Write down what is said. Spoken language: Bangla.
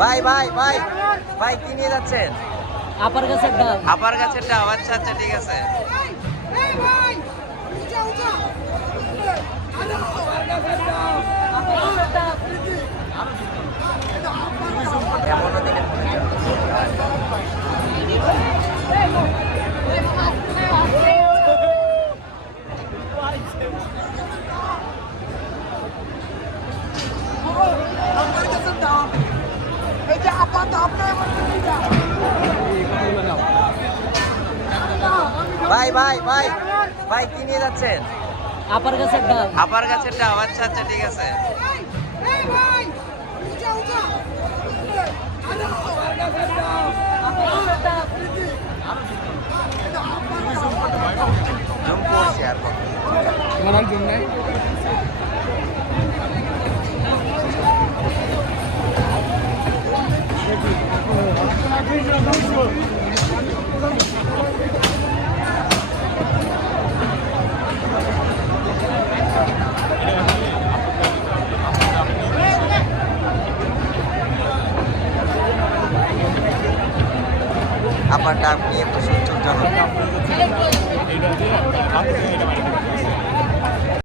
ভাই ভাই ভাই ভাই কি নিয়ে যাচ্ছেন? আপার গাছের ডাব। আপার গাছের ডাব, আচ্ছা আচ্ছা ঠিক আছে। এমনও দিনের মনে ভাই ভাই ভাই ভাই কি নিয়ে যাচ্ছেন? আপার গাছের ডাব। আপার গাছের ডাব, আচ্ছা আচ্ছা ঠিক আছে। জুম করছি আর কত। তোমার জুম নাই। আপার ডাব নিয়ে প্রচুর জনপ্রিয়।